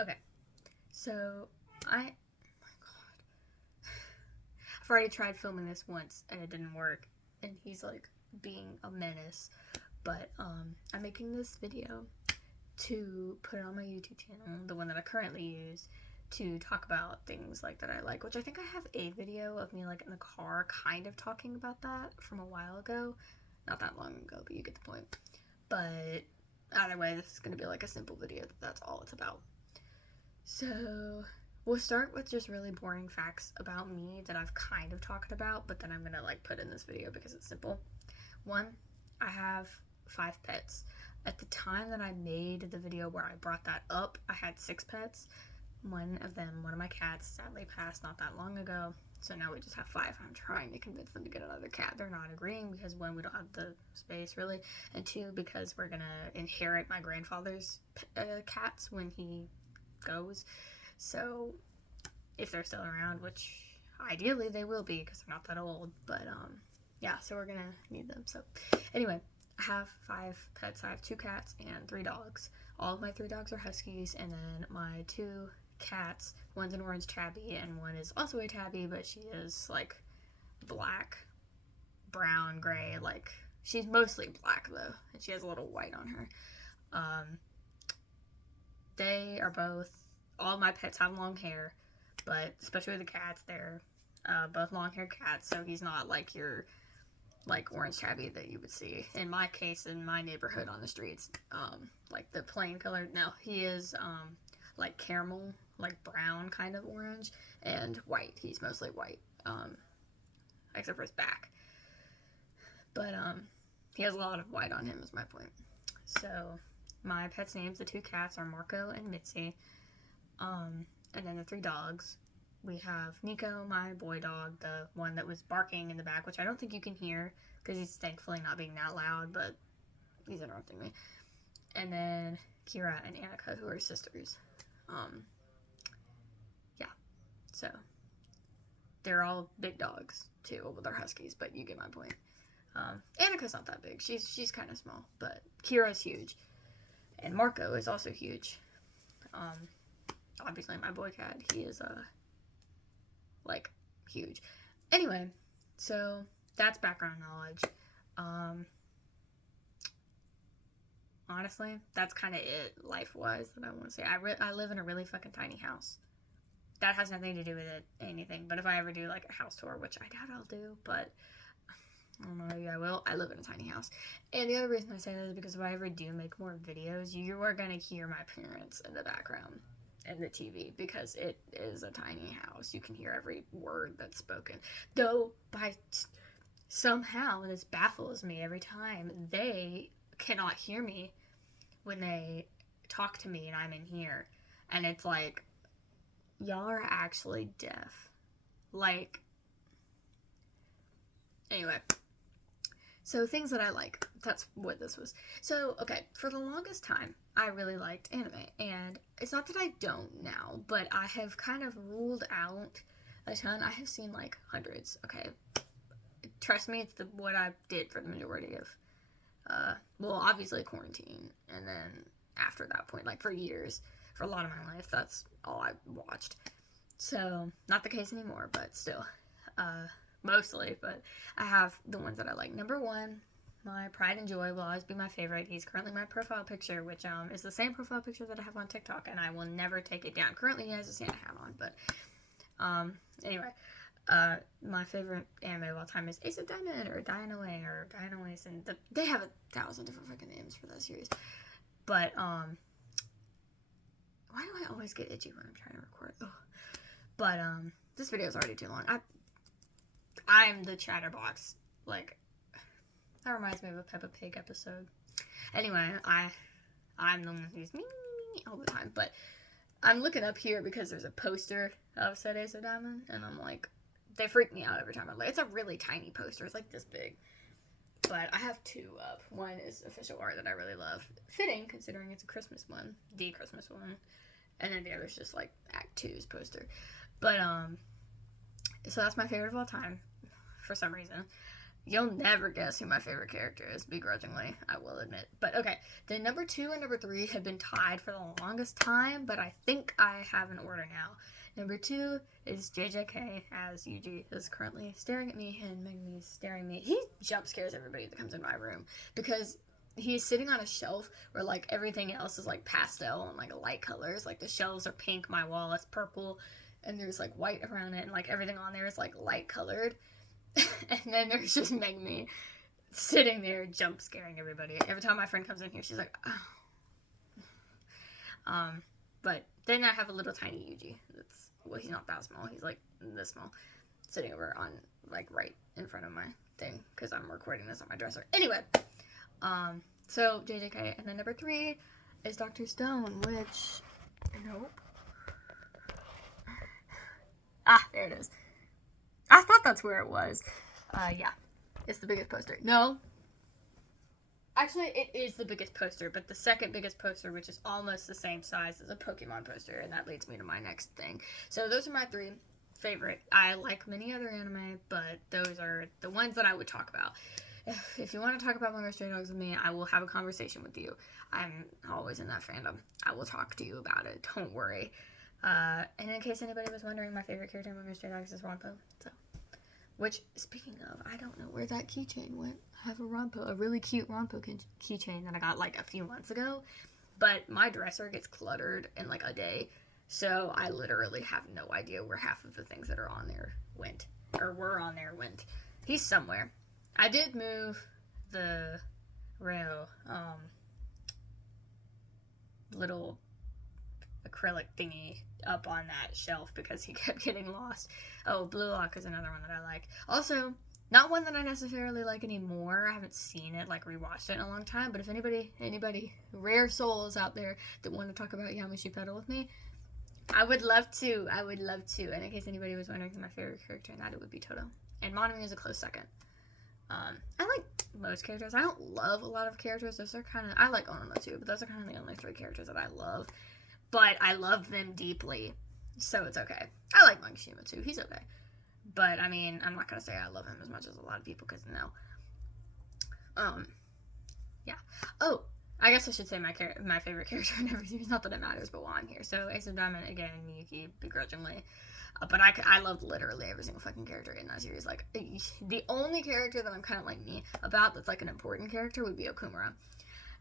Okay, so oh my god, I've already tried filming this once and it didn't work, and he's like being a menace. But I'm making this video to put it on my YouTube channel, the one that I currently use, to talk about things like that I like. Which I think I have a video of me like in the car, kind of talking about that from a while ago, not that long ago, but you get the point. But either way, this is gonna be like a simple video. That's all it's about. So we'll start with just really boring facts about me that I've kind of talked about, but then I'm gonna like put in this video because it's simple. One, I have 5 pets. At the time that I made the video where I brought that up, I had 6 pets. One of my cats, sadly passed not that long ago, so now we just have 5. I'm trying to convince them to get another cat. They're not agreeing because 1, we don't have the space really, and 2, because we're gonna inherit my grandfather's cats when he goes. So if they're still around, which ideally they will be because they're not that old, but yeah, so we're gonna need them. So anyway, I have 5 pets. I have 2 cats and 3 dogs. All of my 3 dogs are huskies, and then my 2 cats, one's an orange tabby and one is also a tabby, but she is like black, brown, gray, like she's mostly black though, and she has a little white on her. They are both, all my pets have long hair, but especially the cats, they're both long haired cats, so he's not like your like orange tabby that you would see in my case in my neighborhood on the streets, like the plain colored. No, he is like caramel, like brown kind of orange, and white. He's mostly white, except for his back, but he has a lot of white on him is my point. So my pets' names, the 2 cats, are Marco and Mitzi, and then the 3 dogs. We have Nico, my boy dog, the one that was barking in the back, which I don't think you can hear because he's thankfully not being that loud, but he's interrupting me. And then Kira and Annika, who are sisters. Yeah, so they're all big dogs too. Well, they're huskies, but you get my point. Annika's not that big. She's kind of small, but Kira's huge, and Marco is also huge. Obviously, my boy cat, he is like huge. Anyway, so that's background knowledge. Honestly, that's kind of it life-wise that I want to say. I live in a really fucking tiny house. That has nothing to do with it, anything. But if I ever do like a house tour, which I doubt I'll do, but I don't know, maybe I will. I live in a tiny house. And the other reason I say that is because if I ever do make more videos, you are going to hear my parents in the background and the TV because it is a tiny house. You can hear every word that's spoken. Though, by somehow, this baffles me every time, they cannot hear me when they talk to me and I'm in here. And it's like, y'all are actually deaf. Like, anyway. So things that I like, that's what this was. So, okay, for the longest time, I really liked anime, and it's not that I don't now, but I have kind of ruled out a ton. I have seen like hundreds, okay? Trust me, it's what I did for the majority of, well, obviously quarantine, and then after that point, like for years, for a lot of my life, that's all I watched. So, not the case anymore, but still, mostly, but I have the ones that I like. Number 1, my pride and joy will always be my favorite. He's currently my profile picture, which is the same profile picture that I have on TikTok, and I will never take it down. Currently, he has a Santa hat on, but anyway, my favorite anime of all time is Ace of Diamond or Dynaway or Dynaways, and they have 1,000 different fucking names for that series. But why do I always get itchy when I'm trying to record? Ugh. But this video is already too long. I'm the chatterbox. Like, that reminds me of a Peppa Pig episode. Anyway, I'm the one who's me all the time. But I'm looking up here because there's a poster of said Ace of Diamond, and I'm like, they freak me out every time. I'm like, it's a really tiny poster. It's like this big. But I have 2 up. One is official art that I really love. Fitting, considering it's a Christmas one. The Christmas one. And then the other's just like Act 2's poster. But, so that's my favorite of all time. For some reason. You'll never guess who my favorite character is, begrudgingly, I will admit. But okay, the number 2 and number 3 have been tied for the longest time, but I think I have an order now. Number 2 is JJK, as Yuji is currently staring at me, and Megumi is staring at me. He jump scares everybody that comes in my room, because he's sitting on a shelf where, like, everything else is, like, pastel and, like, light colors. Like, the shelves are pink, my wall is purple, and there's, like, white around it, and, like, everything on there is, like, light colored. And then there's just Megumi sitting there jump scaring everybody. Every time my friend comes in here, she's like, oh. But then I have a little tiny Yuji. Well, he's not that small. He's like this small, sitting over on, like, right in front of my thing, because I'm recording this on my dresser. Anyway, so JJK, and then number 3 is Dr. Stone, which, nope. There it is. I thought that's where it was. Yeah. It's the biggest poster. No. Actually, it is the biggest poster, but the second biggest poster, which is almost the same size as a Pokemon poster, and that leads me to my next thing. So those are my 3 favorite. I like many other anime, but those are the ones that I would talk about. If you want to talk about Bungo Stray Dogs with me, I will have a conversation with you. I'm always in that fandom. I will talk to you about it. Don't worry. And in case anybody was wondering, my favorite character in Bungo Stray Dogs is Ranpo. So, which, speaking of, I don't know where that keychain went. I have a really cute Ranpo keychain that I got, like, a few months ago. But my dresser gets cluttered in, like, a day. So I literally have no idea where half of the things that are on there went. Or were on there went. He's somewhere. I did move the little acrylic thingy up on that shelf because he kept getting lost. Oh, Blue Lock is another one that I like. Also, not one that I necessarily like anymore. I haven't seen it, like, rewatched it in a long time, but if anybody, rare souls out there that want to talk about Yamashi Pedal with me, I would love to. And in case anybody was wondering who my favorite character in that, it would be Toto. And Monami is a close second. I like most characters. I don't love a lot of characters. Those are kind of, I like Onoma too, but those are kind of the only 3 characters that I love. But I love them deeply, so it's okay. I like Makishima too. He's okay. But, I mean, I'm not going to say I love him as much as a lot of people, because no. Yeah. Oh, I guess I should say my favorite character in every series. Not that it matters, but while I'm here. So, Ace of Diamond, again, Miyuki, begrudgingly. But I loved literally every single fucking character in that series. Like, the only character that I'm kind of like me about that's, like, an important character would be Okumura.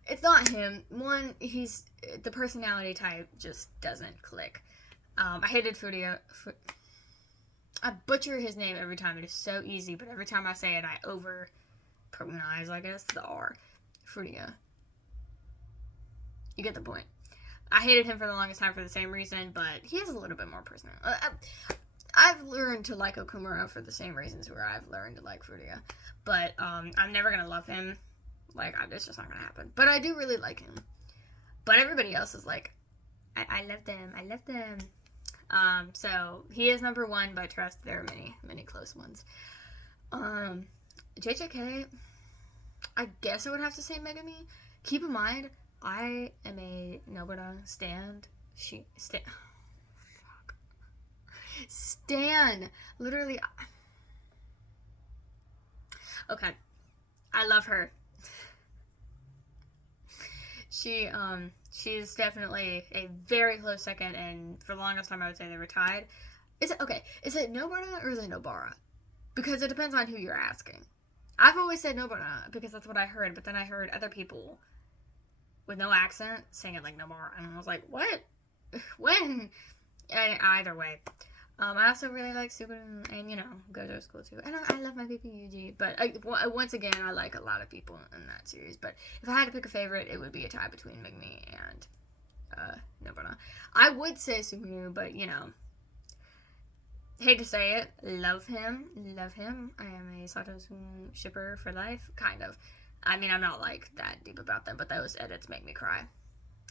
It's not him. One, the personality type just doesn't click. I hated Furia. I butcher his name every time. It is so easy, but every time I say it, I over-pronounce, I guess, the R. Furia. You get the point. I hated him for the longest time for the same reason, but he has a little bit more personality. I've learned to like Okumura for the same reasons where I've learned to like Furia. But I'm never going to love him. Like, it's just not going to happen. But I do really like him. But everybody else is like, I love them. I love them. So he is number 1, but trust there are many close ones. JJK, I guess I would have to say Megumi. Keep in mind, I am a Nobara Stan. Literally. Okay. I love her. She's definitely a very close second, and for the longest time I would say they were tied. Is it Nobara or is it Nobara? Because it depends on who you're asking. I've always said Nobara because that's what I heard, but then I heard other people with no accent saying it like Nobara, and I was like, what? When? Either way. I also really like Subaru, and, Gojo's cool too. And I love my baby Yuji, but once again, I like a lot of people in that series. But if I had to pick a favorite, it would be a tie between Megumi and Nobara. I would say Subaru, but, hate to say it, love him. I am a Satosu shipper for life, kind of. I mean, I'm not, like, that deep about them, but those edits make me cry.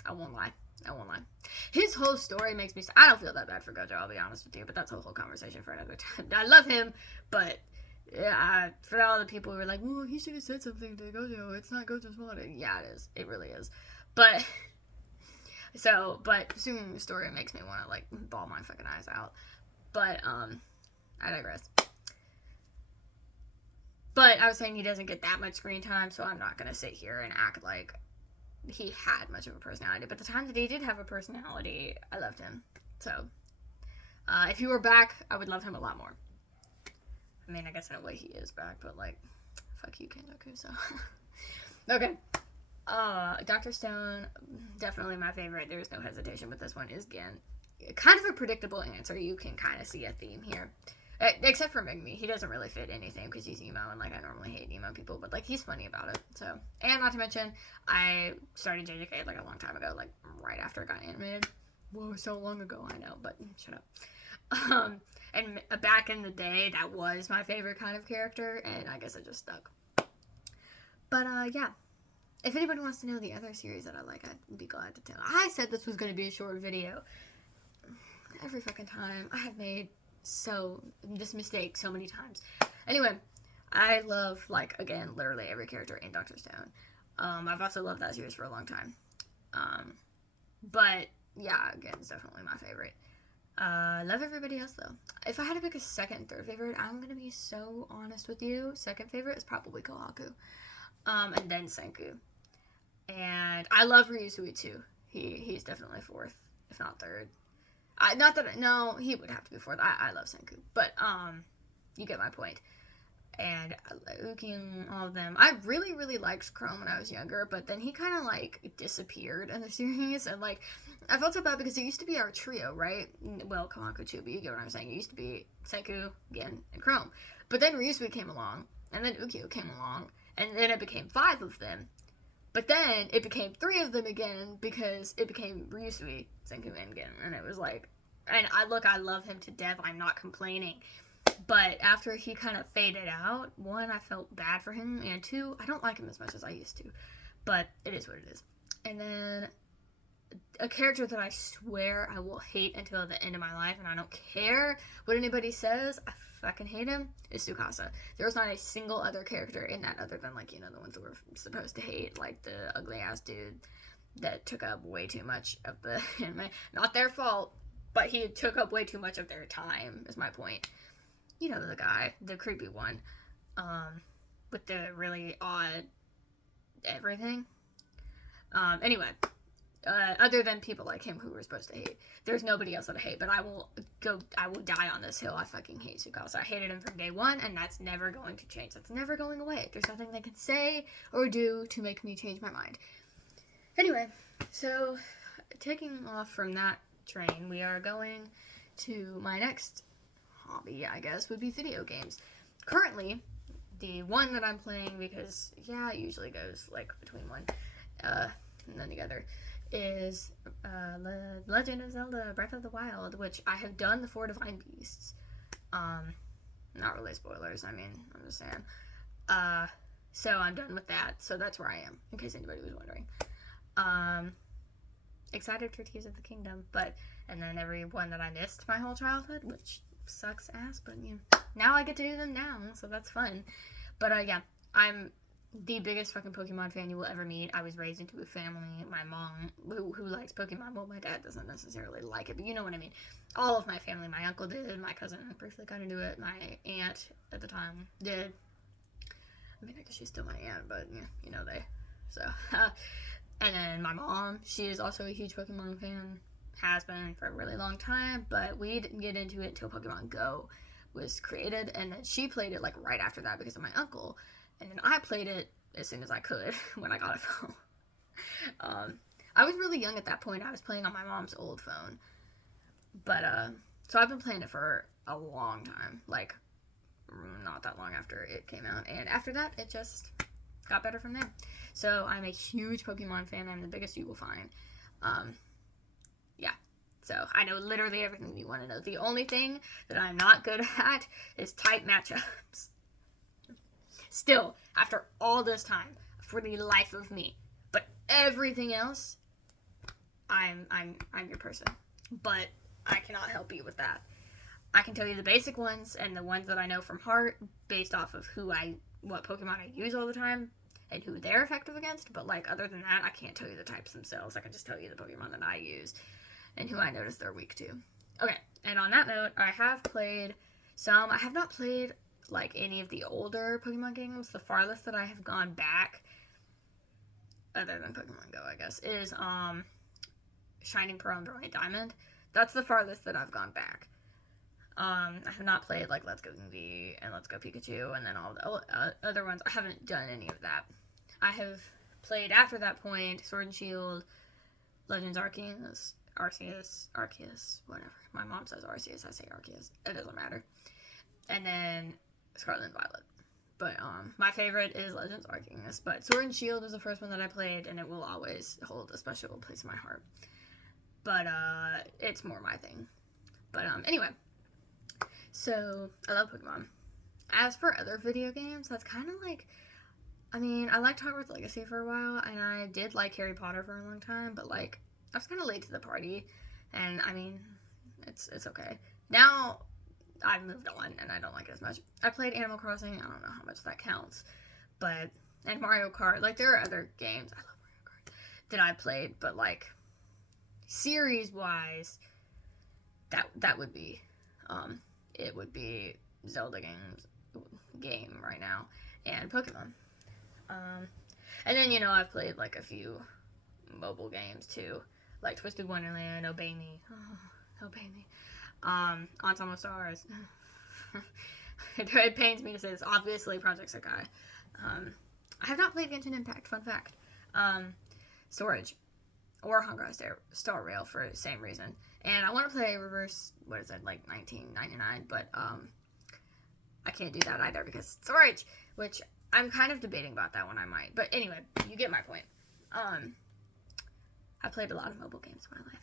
I won't lie. His whole story makes me... I don't feel that bad for Gojo, I'll be honest with you, but that's a whole conversation for another time. I love him, but for all the people who are like, oh, he should have said something to Gojo. It's not Gojo's fault. Yeah, it is. It really is. But Subaru's story makes me want to, like, bawl my fucking eyes out. But, I digress. But I was saying he doesn't get that much screen time, so I'm not going to sit here and act like he had much of a personality. But the time that he did have a personality, I loved him. So, if he were back, I would love him a lot more. I mean, I guess in a way he is back, but like, fuck you, Kenjaku, so. Okay. Dr. Stone, definitely my favorite. There's no hesitation, but this one is, again, kind of a predictable answer. You can kind of see a theme here. Except for Megumi. He doesn't really fit anything because he's emo, and, like, I normally hate emo people, but, like, he's funny about it, so. And not to mention, I started JJK, like, a long time ago, like, right after it got animated. Whoa, so long ago, I know, but shut up. And back in the day, that was my favorite kind of character, and I guess it just stuck. But, yeah. If anybody wants to know the other series that I like, I'd be glad to tell. I said this was going to be a short video. Every fucking time. I have made this mistake so many times. Anyway, I love, like, again, literally every character in Dr. Stone. I've also loved that series for a long time. But, yeah, again, it's definitely my favorite. Love everybody else, though. If I had to pick a second and third favorite, I'm going to be so honest with you. Second favorite is probably Kohaku. And then Senku. And I love Ryusui, too. He's definitely fourth, if not third. No, he would have to be fourth. I love Senku. But, you get my point. And Uki and all of them. I really, really liked Chrome when I was younger, but then he kind of, like, disappeared in the series. And, like, I felt so bad because it used to be our trio, right? Well, Kohaku too, but you get what I'm saying. It used to be Senku, Gin, and Chrome. But then Ryusui came along, and then Ukyo came along, and then it became 5 of them. But then it became 3 of them again because it became Ryusui, Senku, and Gin. And it was like, and I love him to death. I'm not complaining. But after he kind of faded out, 1, I felt bad for him, and 2, I don't like him as much as I used to. But it is what it is. And then a character that I swear I will hate until the end of my life, and I don't care what anybody says, I fucking hate him, is Tsukasa. There's not a single other character in that other than, like, you know, the ones that we're supposed to hate, like the ugly ass dude that took up way too much of the anime. Not their fault, but he took up way too much of their time, is my point. You know the guy, the creepy one, with the really odd everything. Anyway, other than people like him who we're supposed to hate, there's nobody else that I hate, but I will die on this hill. I fucking hate Tsukasa. I hated him from day 1, and that's never going to change. That's never going away. There's nothing they can say or do to make me change my mind. Anyway, so taking off from that train, we are going to my next hobby, I guess, would be video games. Currently, the one that I'm playing, because, yeah, it usually goes, like, between one and then the other, is Legend of Zelda Breath of the Wild, which I have done the 4 Divine Beasts. Not really spoilers, I mean, I'm just saying. So I'm done with that, so that's where I am, in case anybody was wondering. Excited for Tears of the Kingdom, and then every one that I missed my whole childhood, which sucks ass, but you know, now I get to do them now, so that's fun. But yeah, I'm the biggest fucking Pokemon fan you will ever meet. I was raised into a family. My mom, who likes Pokemon, well, my dad doesn't necessarily like it, but you know what I mean. All of my family, my uncle did, my cousin briefly got into it, my aunt at the time did. I mean, I guess she's still my aunt, but yeah, you know so. And then my mom, she is also a huge Pokemon fan. Has been for a really long time, but we didn't get into it until Pokemon Go was created, and then she played it, like, right after that because of my uncle, and then I played it as soon as I could when I got a phone. I was really young at that point. I was playing on my mom's old phone, but, so I've been playing it for a long time, like, not that long after it came out, and after that, it just got better from there. So I'm a huge Pokemon fan. I'm the biggest you will find. Yeah, so I know literally everything you want to know. The only thing that I'm not good at is type matchups. Still, after all this time, for the life of me. But everything else, I'm your person. But I cannot help you with that. I can tell you the basic ones and the ones that I know from heart based off of what Pokemon I use all the time and who they're effective against. But, like, other than that, I can't tell you the types themselves. I can just tell you the Pokemon that I use and who I notice they're weak to. Okay, and on that note, I have played some. I have not played like any of the older Pokemon games. The farthest that I have gone back, other than Pokemon Go, I guess, is Shining Pearl and Brilliant Diamond. That's the farthest that I've gone back. I have not played like Let's Go Eevee and Let's Go Pikachu and then all the other ones. I haven't done any of that. I have played after that point Sword and Shield, Legends Arceus, whatever. My mom says Arceus, I say Arceus. It doesn't matter. And then Scarlet and Violet. But my favorite is Legends Arceus. But Sword and Shield was the first one that I played, and it will always hold a special place in my heart. But it's more my thing. But anyway. So, I love Pokemon. As for other video games, that's kind of like, I mean, I liked Hogwarts Legacy for a while, and I did like Harry Potter for a long time, but like, I was kind of late to the party, and I mean, it's okay. Now, I've moved on, and I don't like it as much. I played Animal Crossing, I don't know how much that counts, but, and Mario Kart, like, there are other games, I love Mario Kart, that I played, but like, series-wise, that would be, it would be Zelda game right now, and Pokemon. And then, you know, I've played like a few mobile games too, like Twisted Wonderland, Obey Me, Obey Me, Ensemble Stars. It pains me to say this, obviously Project Sekai. I have not played Genshin Impact, fun fact. Storage, or Honkai Star Rail for the same reason. And I want to play Reverse, what is it, like 1999, but I can't do that either because storage, which I'm kind of debating about that one, I might. But anyway, you get my point. I played a lot of mobile games in my life.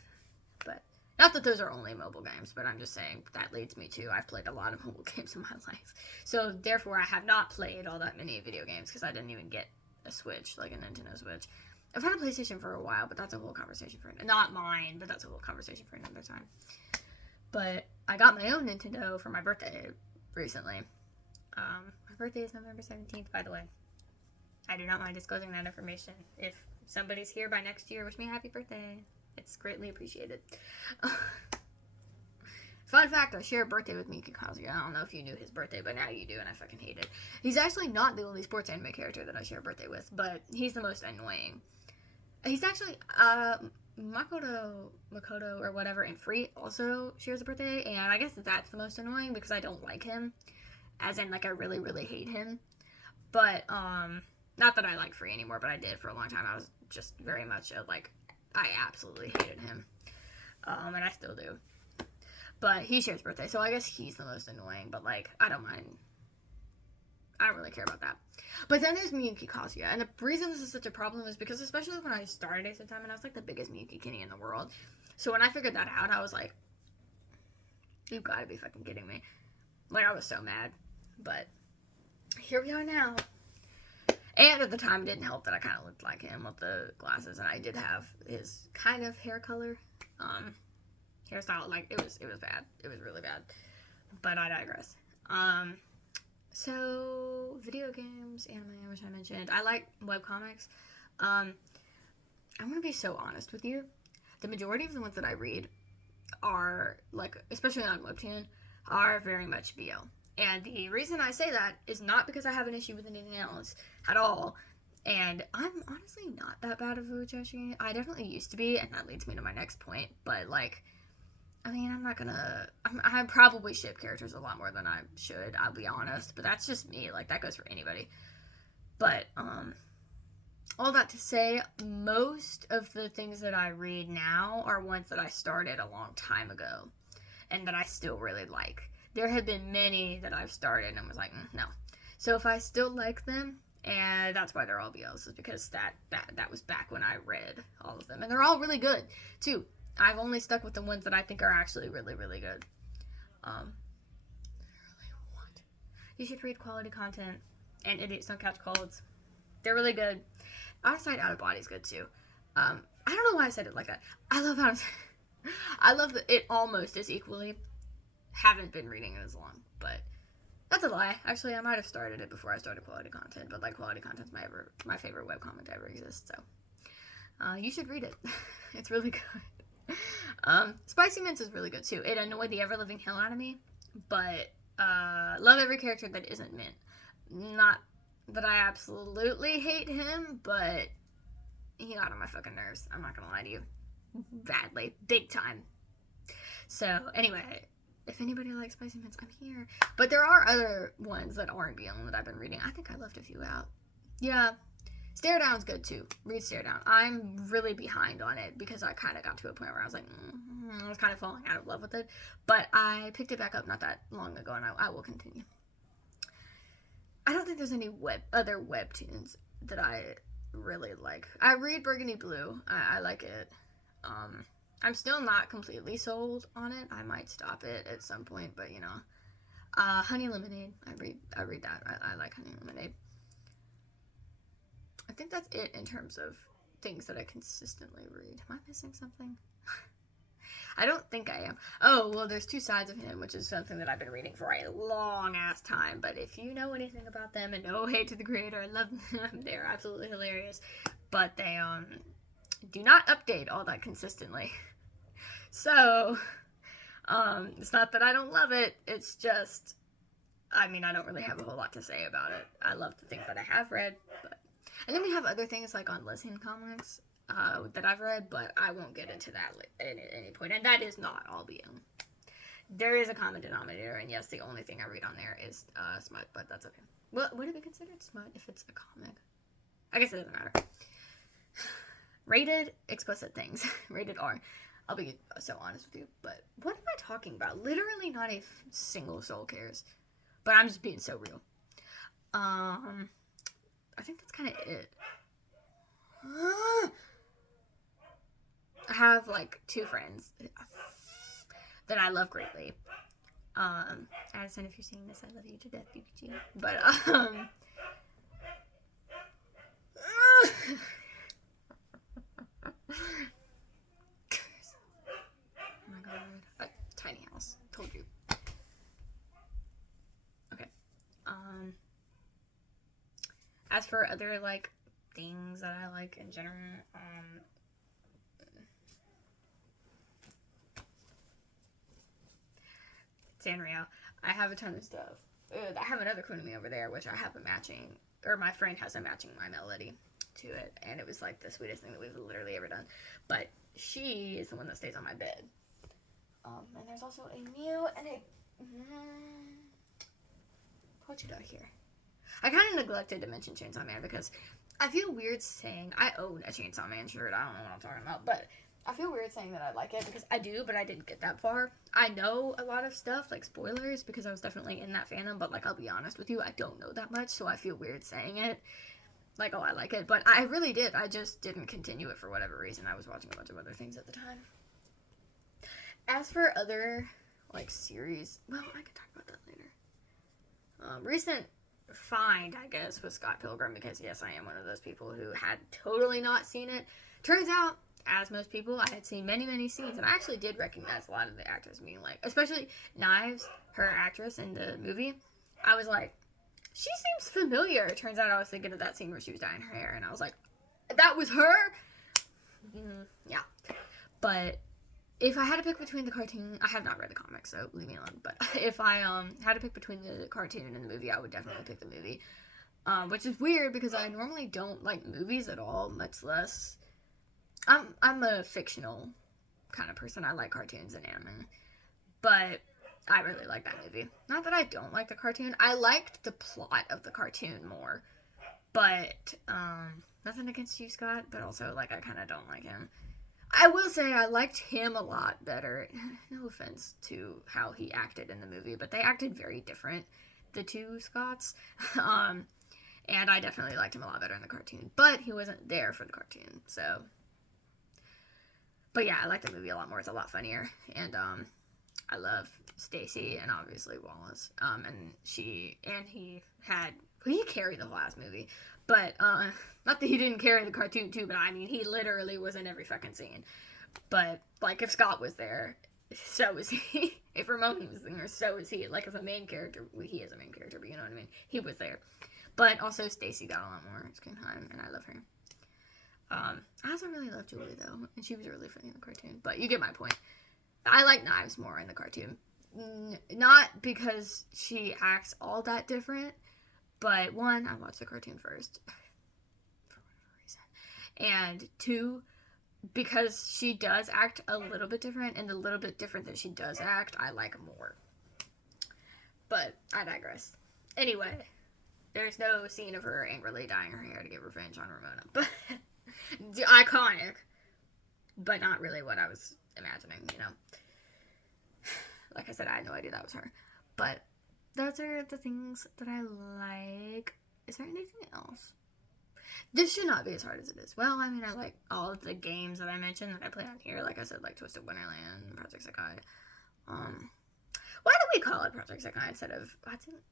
But, not that those are only mobile games, but I'm just saying that leads me to I've played a lot of mobile games in my life. So, therefore, I have not played all that many video games because I didn't even get a Switch, like a Nintendo Switch. I've had a PlayStation for a while, but that's a whole conversation for not mine, but that's a whole conversation for another time. But I got my own Nintendo for my birthday recently. My birthday is November 17th, by the way. I do not mind disclosing that information. If somebody's here by next year, wish me a happy birthday. It's greatly appreciated. Fun fact, I share a birthday with Miyuki Kazuya. I don't know if you knew his birthday, but now you do, and I fucking hate it. He's actually not the only sports anime character that I share a birthday with, but he's the most annoying. He's actually, Makoto, or whatever, and Free also shares a birthday, and I guess that's the most annoying because I don't like him. As in, like, I really, really hate him. But, not that I like Free anymore, but I did for a long time. I was just very much, I absolutely hated him. And I still do. But he shares birthday, so I guess he's the most annoying, but, like, I don't mind. I don't really care about that. But then there's Miyuki Kazuya, and the reason this is such a problem is because especially when I started Ace of Time, and I was like the biggest Miyuki Kinney in the world. So when I figured that out, I was like, you've got to be fucking kidding me. Like, I was so mad. But here we are now. And at the time, it didn't help that I kind of looked like him with the glasses, and I did have his kind of hair color, hairstyle. Like, it was bad. It was really bad. But I digress. So, video games, anime, which I mentioned. I like webcomics. I'm going to be so honest with you. The majority of the ones that I read are, like, especially on Webtoon, are very much BL. And the reason I say that is not because I have an issue with anything else at all. And I'm honestly not that bad of a Fujoshi. I definitely used to be, and that leads me to my next point. But, like, I mean, I'm not gonna... I probably ship characters a lot more than I should, I'll be honest. But that's just me. Like, that goes for anybody. But, all that to say, most of the things that I read now are ones that I started a long time ago. And that I still really like. There have been many that I've started and was like, no. So if I still like them, and that's why they're all BLs, is because that was back when I read all of them. And they're all really good, too. I've only stuck with the ones that I think are actually really, really good. You should read quality content and Idiots Don't Catch Colds. They're really good. Out of Sight, Out of Body is good, too. I don't know why I said it like that. I love Out of Sight. I love that it almost as equally. Haven't been reading it as long, but that's a lie. Actually, I might have started it before I started quality content, but like quality content's my favorite webcomic to ever exist, so you should read it. It's really good. Spicy Mints is really good too. It annoyed the ever living hell out of me, but Love every character that isn't Mint. Not that I absolutely hate him, but he got on my fucking nerves. I'm not gonna lie to you. Badly. Big time. So, anyway, if anybody likes Spicy Mints, I'm here. But there are other ones that aren't BL that I've been reading. I think I left a few out. Yeah. Stare Down's good too. Read Stare Down. I'm really behind on it because I kind of got to a point where I was like, I was kind of falling out of love with it. But I picked it back up not that long ago, and I will continue. I don't think there's any other webtoons that I really like. I read Burgundy Blue. I like it. I'm still not completely sold on it. I might stop it at some point, but you know. Honey Lemonade. I read that. I like Honey Lemonade. I think that's it in terms of things that I consistently read. Am I missing something? I don't think I am. Oh, well, there's Two Sides of Him, which is something that I've been reading for a long-ass time. But if you know anything about them, and no hate to the creator, I love them. They're absolutely hilarious. But they do not update all that consistently. So, it's not that I don't love it. It's just, I mean, I don't really have a whole lot to say about it. I love the things that I have read. But, and then we have other things like on Listen Comics. That I've read, but I won't get into that at any point. And that is not all BL. There is a common denominator, and yes, the only thing I read on there is smut, but that's okay. Well, would it be considered smut if it's a comic? I guess it doesn't matter. Rated explicit things. Rated R. I'll be so honest with you, but what am I talking about? Literally not a single soul cares. But I'm just being so real. I think that's kind of it. I have like two friends that I love greatly. Addison, if you're seeing this, I love you to death, BBG. But oh my god, tiny house. Told you. Okay. As for other like things that I like in general, Sanrio. I have a ton of stuff. I have another Kunimi over there, which I have a matching, or my friend has a matching My Melody to it, and it was like the sweetest thing that we've literally ever done. But she is the one that stays on my bed. And there's also a Mew and a Pochita here. I kind of neglected to mention Chainsaw Man because I feel weird saying I own a Chainsaw Man shirt. I don't know what I'm talking about, but I feel weird saying that I like it because I do, but I didn't get that far. I know a lot of stuff, like spoilers, because I was definitely in that fandom, but like I'll be honest with you, I don't know that much, so I feel weird saying it. Like, oh, I like it, but I really did. I just didn't continue it for whatever reason. I was watching a bunch of other things at the time. As for other, like, series, well, I could talk about that later. Recent find, I guess, was Scott Pilgrim, because yes, I am one of those people who had totally not seen it. Turns out, as most people, I had seen many, many scenes, and I actually did recognize a lot of the actors being like, especially Knives, her actress in the movie. I was like, she seems familiar. It turns out I was thinking of that scene where she was dyeing her hair, and I was like, that was her? Yeah. But if I had to pick between the cartoon, I have not read the comics, so leave me alone. But if I had to pick between the cartoon and the movie, I would definitely pick the movie. Which is weird because I normally don't like movies at all, much less. I'm a fictional kind of person. I like cartoons and anime, but I really like that movie. Not that I don't like the cartoon. I liked the plot of the cartoon more, but nothing against you, Scott. But also, like, I kind of don't like him. I will say I liked him a lot better. No offense to how he acted in the movie, but they acted very different, the two Scotts. And I definitely liked him a lot better in the cartoon, but he wasn't there for the cartoon, so. But yeah, I like the movie a lot more. It's a lot funnier, and I love Stacy and obviously Wallace. And he carried the whole ass movie, but not that he didn't carry the cartoon too. But I mean, he literally was in every fucking scene. But like, if Scott was there, so is he. If Ramon was there, so is he. Like, if a main character, well, he is a main character, but you know what I mean. He was there, but also Stacy got a lot more screen time, and I love her. I also really love Julie, though, and she was really funny in the cartoon, but you get my point. I like Knives more in the cartoon. not because she acts all that different, but one, I watched the cartoon first, for whatever reason, and two, because she does act a little bit different, and the little bit different that she does act, I like more. But I digress. Anyway, there's no scene of her angrily dyeing her hair to get revenge on Ramona, but iconic, but not really what I was imagining, you know. Like I said, I had no idea that was her. But those are the things that I like. Is there anything else? This should not be as hard as it is. Well, I mean, I like all of the games that I mentioned that I play on here. Like I said, like Twisted Wonderland, Project Sekai. Why do we call it Project Sekai instead of Hatsune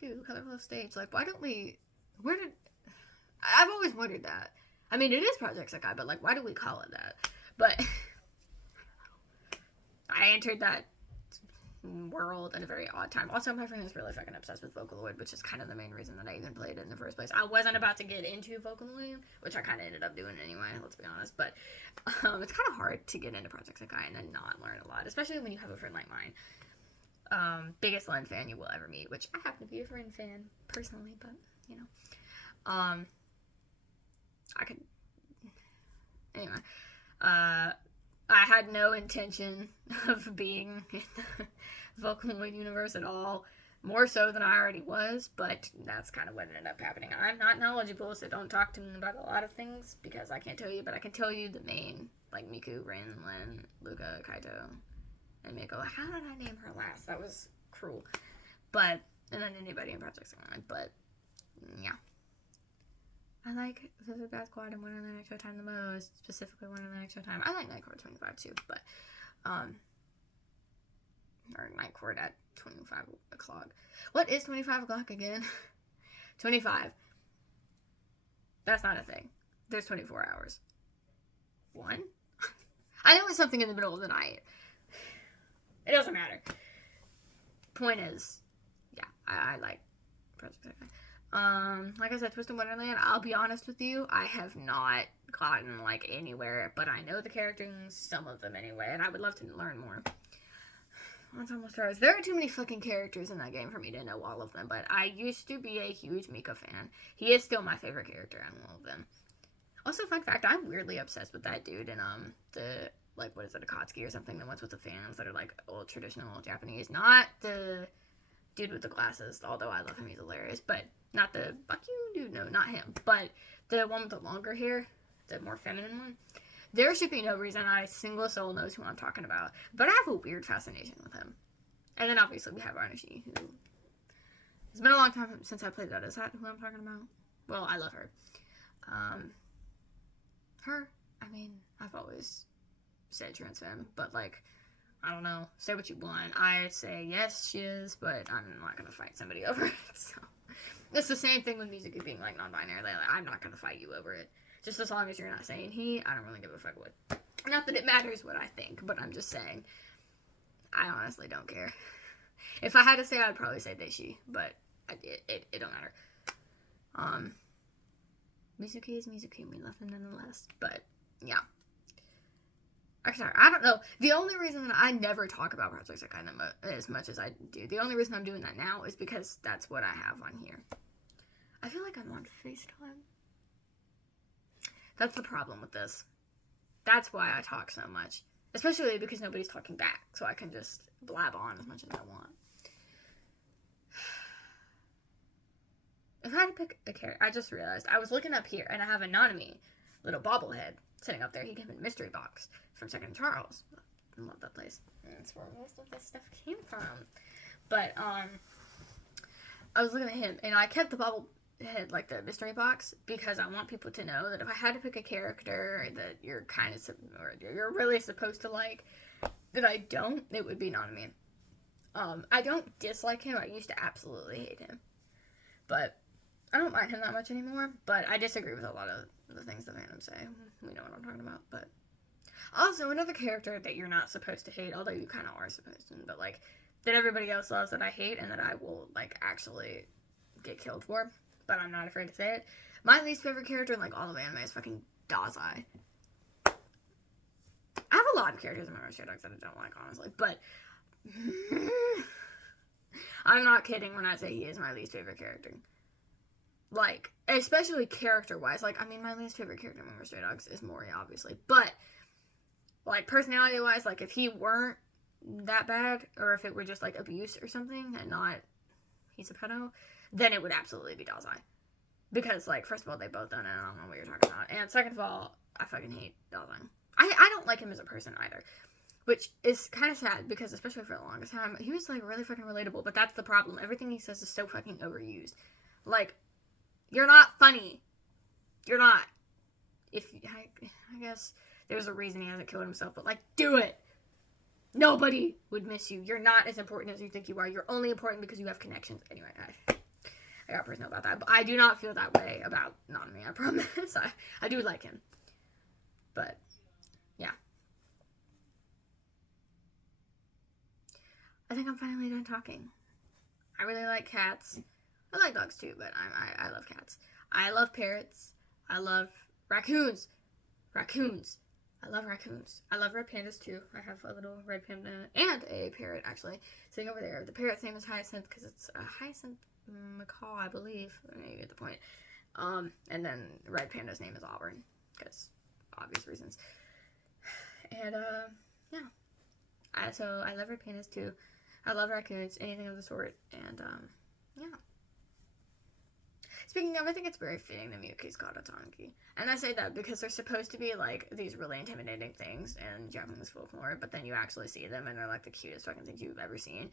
Miku, Colorful Stage? Like, why don't we... I've always wondered that. I mean, it is Project Sekai, but, like, why do we call it that? But I entered that world at a very odd time. Also, my friend is really fucking obsessed with Vocaloid, which is kind of the main reason that I even played it in the first place. I wasn't about to get into Vocaloid, which I kind of ended up doing anyway, let's be honest, but it's kind of hard to get into Project Sekai and then not learn a lot, especially when you have a friend like mine. Biggest Len fan you will ever meet, which I happen to be a friend fan personally, but, you know. I could... Anyway. I had no intention of being in the Vocaloid universe at all, more so than I already was, but that's kind of what ended up happening. I'm not knowledgeable, so don't talk to me about a lot of things, because I can't tell you, but I can tell you the main, like Miku, Rin, Len, Luca, Kaito, and Miko. How did I name her last? That was cruel. But, and then anybody in Project Sekai, but, yeah. I like Vivid Bad Squad and Wonderland Night Showtime the most, specifically Wonderland Night Showtime. I like Night Court 25 too, but, or Night Court at 25 o'clock. What is 25 o'clock again? 25. That's not a thing. There's 24 hours. One? I know it's something in the middle of the night. It doesn't matter. Point is, yeah, I like Project Sekai. Like I said, Twisted Wonderland, I'll be honest with you, I have not gotten, like, anywhere, but I know the characters, some of them anyway, and I would love to learn more. That's almost hours. There are too many fucking characters in that game for me to know all of them, but I used to be a huge Mika fan. He is still my favorite character out of all of them. Also, fun fact, I'm weirdly obsessed with that dude in, the, like, what is it, Akatsuki or something, the ones with the fans that are, like, old traditional Japanese. Not the dude with the glasses, although I love him, he's hilarious, but not the fuck you dude, no, not him, but the one with the longer hair, the more feminine one. There should be no reason not a single soul knows who I'm talking about, but I have a weird fascination with him. And then obviously we have Arnishi, who, it's been a long time since I played that. Is that who I'm talking about? Well, I love her. Her, I mean, I've always said trans femme, but, like, I don't know, say what you want. I'd say yes, she is, but I'm not gonna fight somebody over it, so. It's the same thing with Mizuki being, like, non-binary. Like, I'm not gonna fight you over it. Just as long as you're not saying he, I don't really give a fuck what. Not that it matters what I think, but I'm just saying, I honestly don't care. If I had to say, I'd probably say they, she, but it don't matter. Mizuki is Mizuki, and we love him nonetheless, but, yeah. Actually, I don't know. The only reason that I never talk about Project Sekai as much as I do, the only reason I'm doing that now is because that's what I have on here. I feel like I'm on FaceTime. That's the problem with this. That's why I talk so much. Especially because nobody's talking back, so I can just blab on as much as I want. If I had to pick a character, I just realized, I was looking up here, and I have a Nanami little bobblehead sitting up there. He came in a mystery box from Second Charles. I love that place. That's where most of this stuff came from. But, I was looking at him, and I kept the bobblehead, like the mystery box, because I want people to know that if I had to pick a character that you're kind of, or you're really supposed to like, that I don't, it would be Nanami. I don't dislike him. I used to absolutely hate him. But I don't mind him that much anymore, but I disagree with a lot of the things the fans say. We know what I'm talking about, but... Also, another character that you're not supposed to hate, although you kind of are supposed to, but, like, that everybody else loves that I hate and that I will, like, actually get killed for, but I'm not afraid to say it. My least favorite character in, like, all of anime is fucking Dazai. I have a lot of characters in Monroe Stray Dogs that I don't like, honestly. But I'm not kidding when I say he is my least favorite character. Like, especially character-wise. Like, I mean, my least favorite character in Monroe Stray Dogs is Mori, obviously. But, like, personality-wise, like, if he weren't that bad, or if it were just, like, abuse or something, and not he's a pedo, then it would absolutely be Dazai. Because, like, first of all, they both done it, and I don't know what you're talking about. And second of all, I fucking hate Dazai. I don't like him as a person either. Which is kind of sad, because especially for the longest time, he was, like, really fucking relatable. But that's the problem. Everything he says is so fucking overused. Like, you're not funny. You're not. I guess there's a reason he hasn't killed himself, but, like, do it. Nobody would miss you. You're not as important as you think you are. You're only important because you have connections. Anyway, I got personal about that. But I do not feel that way about Nanami, I promise. I do like him. But, yeah. I think I'm finally done talking. I really like cats. I like dogs too, but I love cats. I love parrots. I love raccoons. I love raccoons. I love red pandas too. I have a little red panda and a parrot actually sitting over there. The parrot's name is Hyacinth because it's a Hyacinth macaw, I believe. You get the point. And then red panda's name is Auburn because obvious reasons. And yeah. So I love red pandas too. I love raccoons, anything of the sort, and yeah. Speaking of, I think it's very fitting that Miyuki's called a Tanuki. And I say that because they're supposed to be, like, these really intimidating things in Japanese folklore, but then you actually see them and they're, like, the cutest fucking things you've ever seen.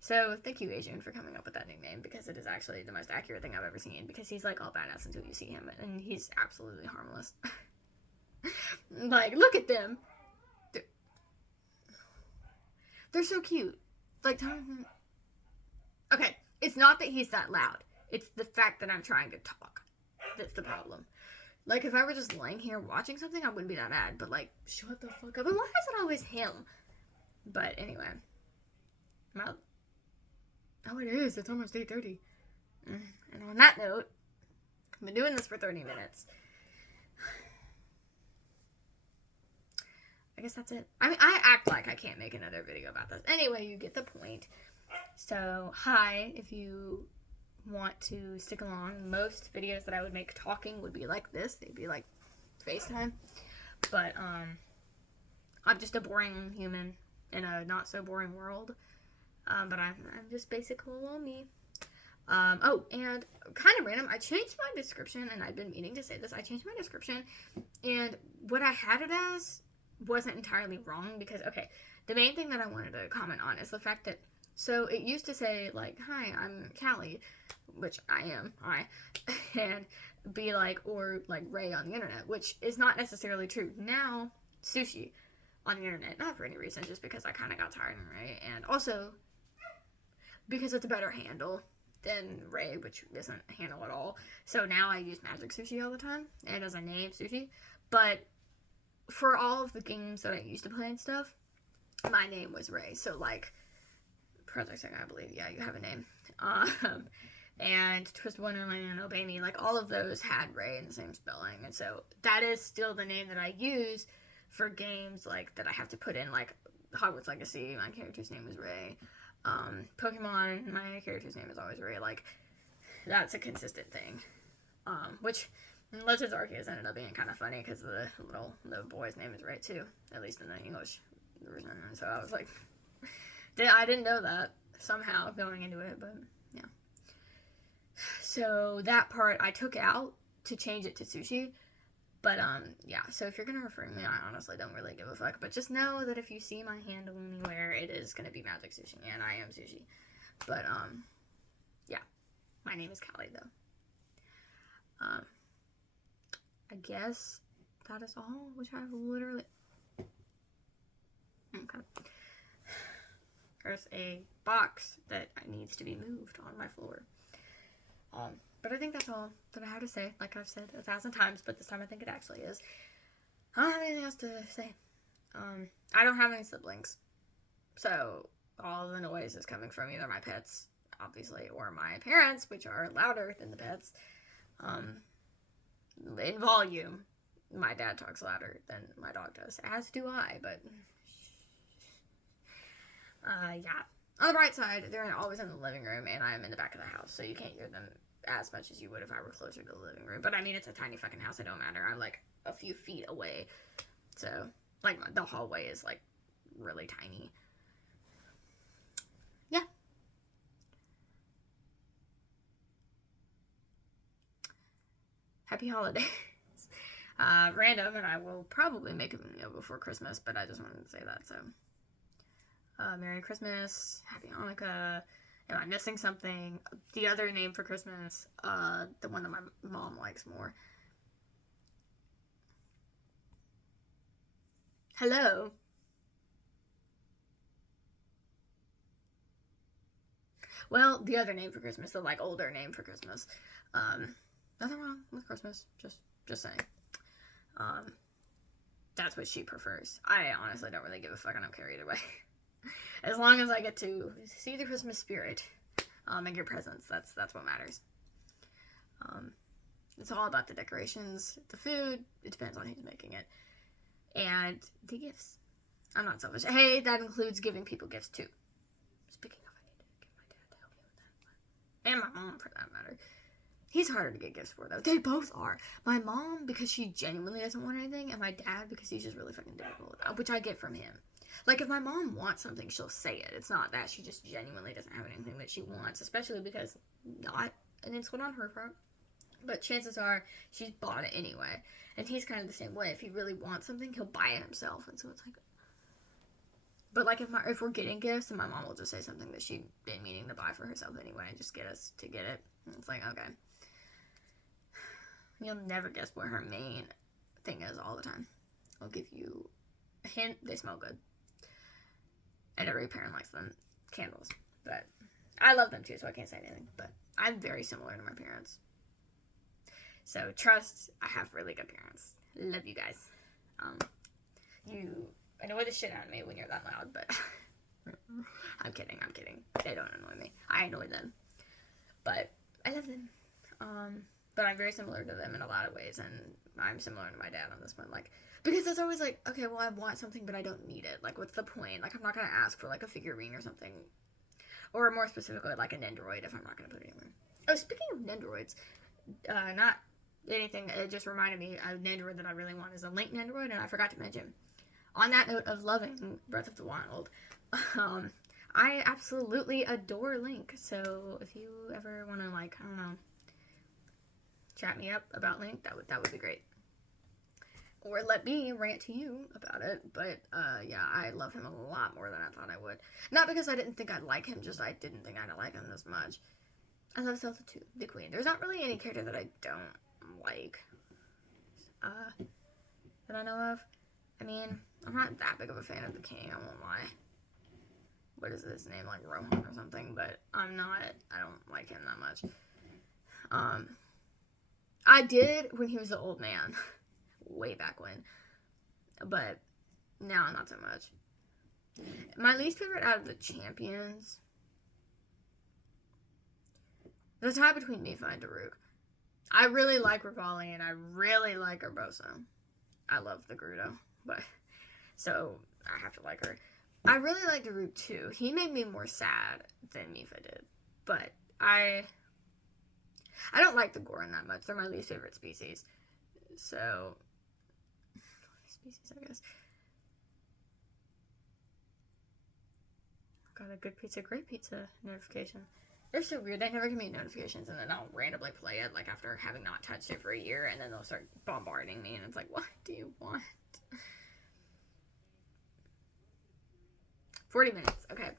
So, thank you, Asian, for coming up with that nickname, because it is actually the most accurate thing I've ever seen, because he's, like, all badass until you see him, and he's absolutely harmless. Like, look at them! They're so cute. Like, okay, it's not that he's that loud. It's the fact that I'm trying to talk. That's the problem. Like, if I were just laying here watching something, I wouldn't be that mad. But, like, shut the fuck up. And why is it always him? But, anyway. Oh, it is. It's almost 8:30. And on that note, I've been doing this for 30 minutes. I guess that's it. I mean, I act like I can't make another video about this. Anyway, you get the point. So, hi, if you want to stick along. Most videos that I would make talking would be like this. They'd be like FaceTime. But I'm just a boring human in a not so boring world. But I'm just basic little me. Oh, and kind of random, I changed my description, and I've been meaning to say this. I changed my description, and what I had it as wasn't entirely wrong, because, okay, the main thing that I wanted to comment on is the fact that, so it used to say, like, hi, I'm Callie, which I am, and be like, or like Ray on the internet, which is not necessarily true. Now, Sushi on the internet, not for any reason, just because I kind of got tired of Ray, and also because it's a better handle than Ray, which isn't a handle at all. So now I use Magic Sushi all the time, and as a name, Sushi. But for all of the games that I used to play and stuff, my name was Ray. So, like, Project Second, I believe, yeah, you have a name. And Twisted Wonderland and Obey Me, like, all of those had Ray in the same spelling. And so that is still the name that I use for games, like, that I have to put in, like, Hogwarts Legacy, my character's name is Ray. Pokemon, my character's name is always Ray. Like, that's a consistent thing. Which Legends Arceus ended up being kind of funny because the boy's name is Ray too, at least in the English version. So I was like, I didn't know that somehow going into it, but yeah. So that part I took out to change it to Sushi. But, yeah, so if you're going to refer to me, I honestly don't really give a fuck. But just know that if you see my handle anywhere, it is going to be Magic Sushi, and I am Sushi. But, yeah, my name is Callie, though. I guess that is all, which I've literally... Okay. There's a box that needs to be moved on my floor. But I think that's all that I have to say. Like I've said 1,000 times, but this time I think it actually is. I don't have anything else to say. I don't have any siblings. So all the noise is coming from either my pets, obviously, or my parents, which are louder than the pets. In volume, my dad talks louder than my dog does, as do I, but Yeah. On the bright side, they're always in the living room, and I'm in the back of the house, so you can't hear them as much as you would if I were closer to the living room. But I mean, it's a tiny fucking house. It don't matter. I'm like a few feet away, so like the hallway is like really tiny. Yeah. Happy holidays. Random, and I will probably make a video before Christmas, but I just wanted to say that. So, Merry Christmas, Happy Hanukkah. Am I missing something? The other name for Christmas, the one that my mom likes more. Hello. Well, the other name for Christmas, the like older name for Christmas. Nothing wrong with Christmas. Just saying. That's what she prefers. I honestly don't really give a fuck. I don't care either way. As long as I get to see the Christmas spirit, and get presents, that's what matters. It's all about the decorations, the food. It depends on who's making it, and the gifts. I'm not selfish. Hey, that includes giving people gifts too. Speaking of, I need to get my dad to help me with that, and my mom for that matter. He's harder to get gifts for, though. They both are. My mom, because she genuinely doesn't want anything, and my dad, because he's just really fucking difficult, which I get from him. Like, if my mom wants something, she'll say it. It's not that she just genuinely doesn't have anything that she wants, especially because not an insult on her part. But chances are, she's bought it anyway. And he's kind of the same way. If he really wants something, he'll buy it himself. And so it's like... But, like, if we're getting gifts, then my mom will just say something that she'd been meaning to buy for herself anyway and just get us to get it. And it's like, okay. You'll never guess what her main thing is all the time. I'll give you a hint. They smell good. And every parent likes them. Candles. But I love them too, so I can't say anything. But I'm very similar to my parents. So trust, I have really good parents. Love you guys. You annoy the shit out of me when you're that loud, but I'm kidding. They don't annoy me. I annoy them. But I love them. But I'm very similar to them in a lot of ways, and I'm similar to my dad on this one. Like, because it's always like, okay, well, I want something, but I don't need it. Like, what's the point? Like, I'm not gonna ask for like a figurine or something, or more specifically, like an Nendoroid if I'm not gonna put it anywhere. Oh, speaking of Nendoroids, not anything. It just reminded me a Nendoroid that I really want is a Link Nendoroid, and I forgot to mention. On that note of loving Breath of the Wild, I absolutely adore Link. So if you ever want to, like, I don't know, chat me up about Link, that would be great. Or let me rant to you about it. But yeah, I love him a lot more than I thought I would. Not because I didn't think I'd like him, just I didn't think I'd like him this much. I love Zelda too, the Queen. There's not really any character that I don't like. That I know of. I mean, I'm not that big of a fan of the King, I won't lie. What is his name, like Rohan or something? But I don't like him that much. I did when he was an old man. Way back when. But now not so much. My least favorite out of the champions, the tie between Mipha and Daruk. I really like Revali and I really like Urbosa. I love the Gerudo, but so I have to like her. I really like Daruk too. He made me more sad than Mipha did, but I don't like the Goron that much. They're my least favorite species. So, species, I guess. Got a good pizza, great pizza notification. They're so weird. They never give me notifications, and then I'll randomly play it, like, after having not touched it for a year, and then they'll start bombarding me, and it's like, what do you want? 40 minutes. Okay.